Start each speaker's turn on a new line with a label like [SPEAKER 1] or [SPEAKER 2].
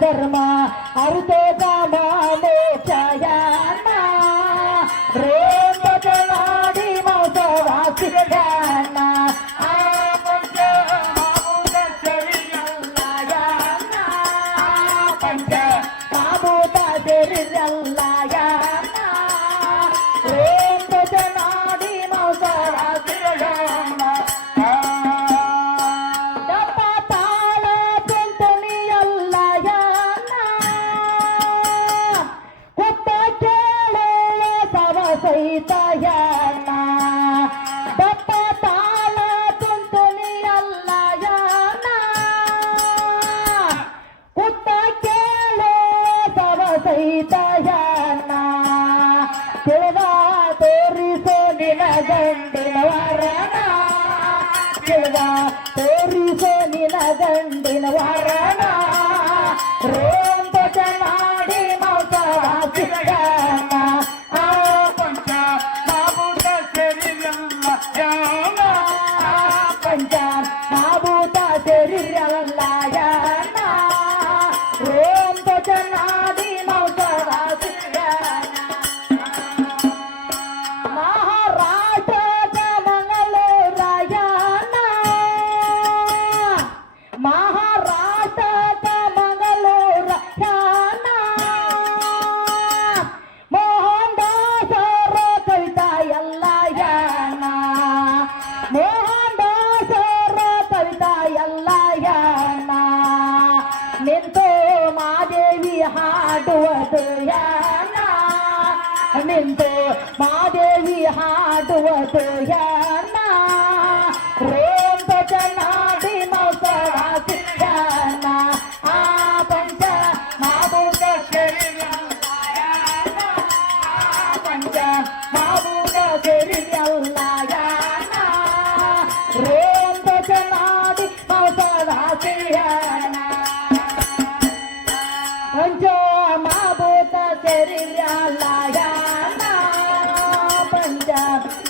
[SPEAKER 1] ధర్మ అరుతోగామాలో ఛాయాన్న. రేపజలాడి మౌసవాసిగాన్న ತೋರಿಸೋ ನಿನ ಗಂಡಿನ ವಾರಣ ತೋರಿಸೋ ನಿನ ಗಂಡಿನ ವಾರ ನಿಂತು ಮಾದೇವಿ ಹಾಡುವುದು ಯಾನ? ನಿಂತು ಮಾದೇವಿ ಹಾಡುವುದು ಯಾನ? ಜನಾಡಿ ಆ ಪಂಚ ಶರೀರ